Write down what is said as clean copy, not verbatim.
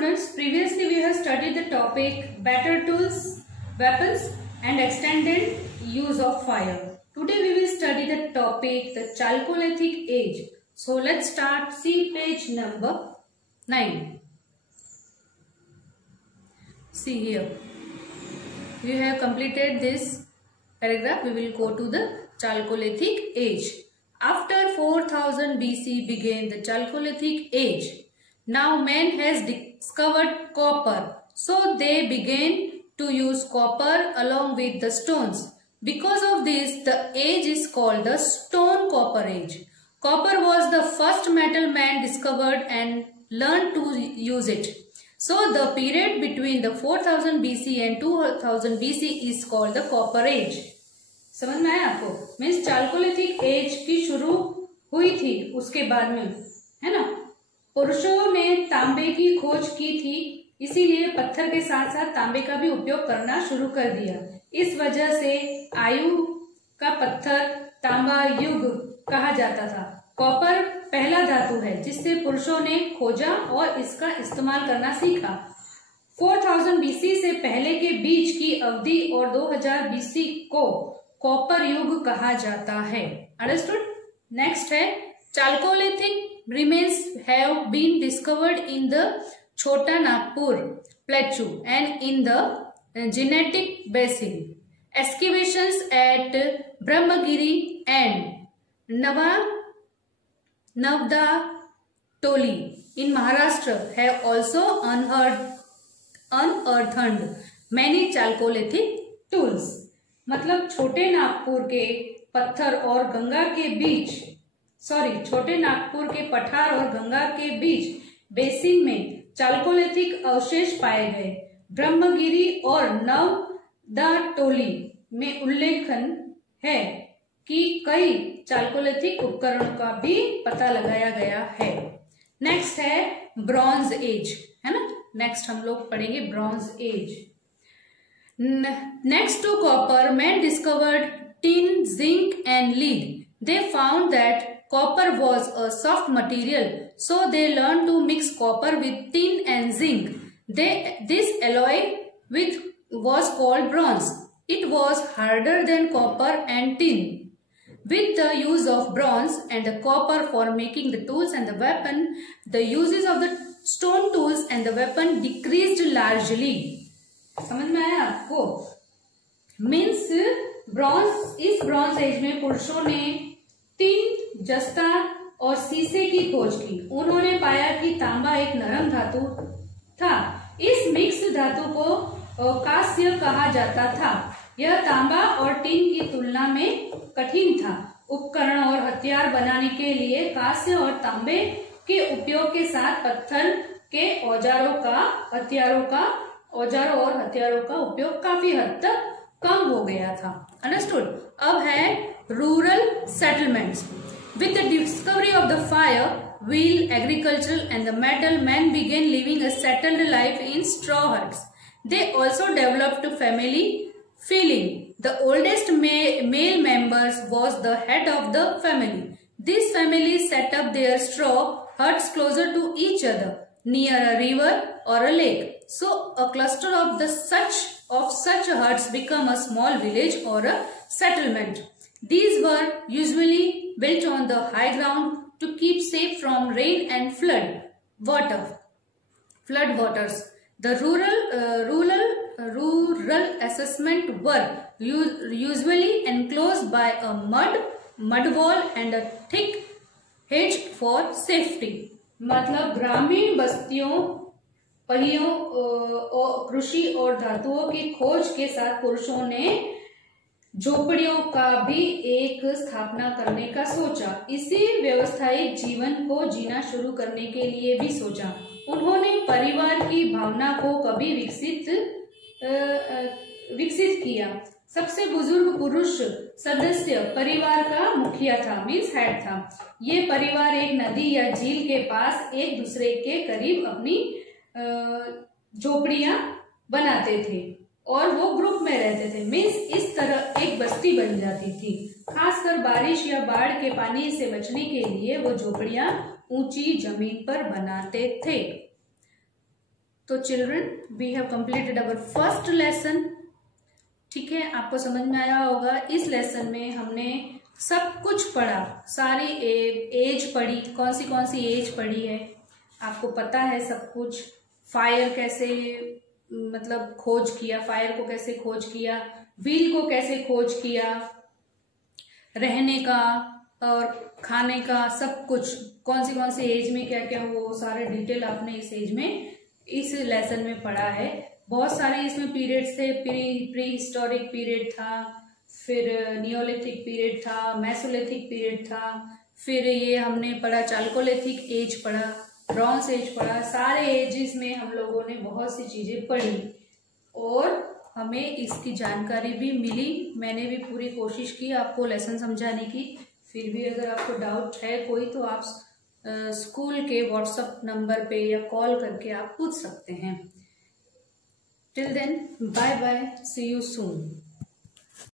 students, previously we have studied the topic better tools, weapons and extended use of fire. Today we will study the topic the Chalcolithic age. So let's start. See page number 9. See here. We have completed this paragraph. We will go to the Chalcolithic age. After 4000 BC began the Chalcolithic age. Now man has discovered copper, so they began to use copper along with the stones. Because of this, the age is called the Stone Copper Age. Copper was the first metal man discovered and learned to use it. So the period between the 4000 BC and 2000 BC is called the Copper Age. समझ में आया आपको? Means chalcolithic as की शुरू हुई थी उसके बाद में, है ना? पुरुषों ने तांबे की खोज की थी, इसीलिए पत्थर के साथ साथ तांबे का भी उपयोग करना शुरू कर दिया. इस वजह से आयु का पत्थर तांबा युग कहा जाता था. कॉपर पहला धातु है जिससे पुरुषों ने खोजा और इसका इस्तेमाल करना सीखा. 4000 BC से पहले के बीच की अवधि और 2000 BC को कॉपर युग कहा जाता है. अंडरस्टूड? नेक्स्ट है chalcolithic remains have been discovered in the Chota Nagpur plateau and in the Genetic Basin. Excavations at Brahmagiri and Navda Toli in Maharashtra have also unearthed many Chalcolithic tools. मतलब छोटे नागपुर के पत्थर और गंगा के बीच छोटे नागपुर के पठार और गंगा के बीच बेसिन में चाल्कोलिथिक अवशेष पाए गए. ब्रह्मगिरी और नवदाटोली में उल्लेखन है कि कई चाल्कोलिथिक उपकरणों का भी पता लगाया गया है. नेक्स्ट है ब्रॉन्ज एज, है ना? नेक्स्ट हम लोग पढ़ेंगे bronze age. Next to copper, man discovered tin, zinc and lead. They found that copper was a soft material, so they learned to mix copper with tin and zinc. This alloy was called bronze. It was harder than copper and tin. With the use of bronze and the copper for making the tools and the weapon, the uses of the stone tools and the weapon decreased largely. समझ में आया आपको? Means इस bronze age में पुरुषों ने tin, जस्ता और शीशे की खोज की. उन्होंने पाया कि तांबा एक नरम धातु था. इस मिक्स धातु को कांस्य कहा जाता था. यह तांबा और टिन की तुलना में कठिन था. उपकरण और हथियार बनाने के लिए कांस्य और तांबे के उपयोग के साथ पत्थर के औजारों और हथियारों का उपयोग काफी हद तक कम हो गया था. अंडरस्टूड? अब है rural settlements. With the discovery of the fire, wheel, agriculture and the metal, man began living a settled life in straw huts. They also developed family feeling. The oldest male members was the head of the family. This family set up their straw huts closer to each other near a river or a lake. So a cluster of such huts become a small village or a settlement. These were usually built on the high ground to keep safe from rain and flood waters. The rural assessment were usually enclosed by a mud wall and a thick hedge for safety. मतलब ग्रामीण बस्तियों, पहियों और कृषि और धातुओं की खोज के साथ पुरुषों ने झोपड़ियों का भी एक स्थापना करने का सोचा. इसी व्यवसायिक जीवन को जीना शुरू करने के लिए भी सोचा. उन्होंने परिवार की भावना को कभी विकसित किया. सबसे बुजुर्ग पुरुष सदस्य परिवार का मुखिया था, मीन्स हेड था. ये परिवार एक नदी या झील के पास एक दूसरे के करीब अपनी झोपड़ियां बनाते थे और वो ग्रुप में रहते थे. मीन्स इस तरह एक बस्ती बन जाती थी. खासकर बारिश या बाढ़ के पानी से बचने के लिए वो झोपड़ियां ऊंची जमीन पर बनाते थे. तो children we have completed our first lesson. ठीक है, आपको समझ में आया होगा। इस लेसन में हमने सब कुछ पढ़ा, सारी एज पढ़ी, कौन सी एज पढ़ी है आपको पता है सब कुछ। फायर कैसे मतलब खोज किया, फायर को कैसे खोज किया, व्हील को कैसे खोज किया, रहने का और खाने का सब कुछ, कौन सी एज में क्या क्या वो सारे डिटेल आपने इस एज में इस लेसन में पढ़ा है। बहुत सारे इसमें पीरियड्स थे, प्री हिस्टोरिक पीरियड था, फिर नियोलिथिक पीरियड था, मेसोलिथिक पीरियड था, फिर ये हमने पढ़ा चाल्कोलिथिक एज पढ़ा, ब्रॉन्ज एज पढ़ा। सारे एजेस में हम लोगों ने बहुत सी चीजें पढ़ी और हमें इसकी जानकारी भी मिली। मैंने भी पूरी कोशिश की आपको लेसन समझाने की। फिर भी अगर आपको डाउट है कोई तो आप स्कूल के व्हाट्सएप नंबर पे या कॉल करके आप पूछ सकते हैं। Till then bye bye, see you soon.